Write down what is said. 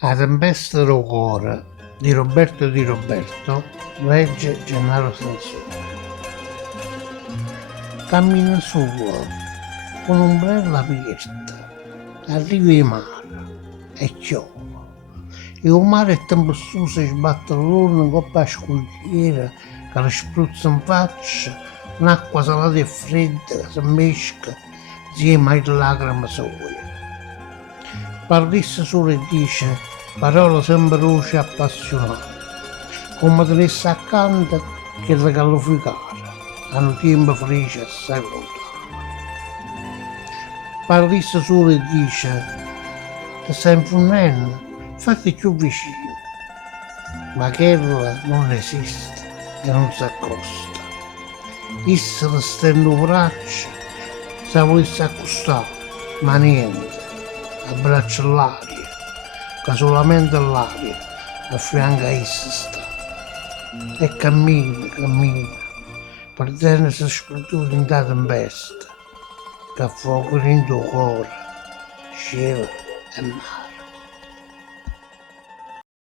La tempesta del cuore Di Roberto legge Gennaro Sansone. Cammina solo con un'ombrella aperta, arriva il mare e piove. E il mare è tempestoso e sbatte l'urlo in coppa a scogliera che le spruzza in faccia, un'acqua salata e fredda che si mesca insieme alle lacrime sue. Parlisse solo e dice parole sempre dolci e appassionate, come tenesse accanto che le callificare, hanno tempo felice assai lontano. Parlisse solo e dice ti stai infonnendo, fatti più vicino, ma quella non esiste e non si accosta. Issa le stende le braccia, se volesse accostare, ma niente, abbraccia l'aria, che solamente l'aria a fianco a essa sta. E cammina, perdendosi sperduto in da tempesta, che fuoco in tuo cuore, cielo e mare.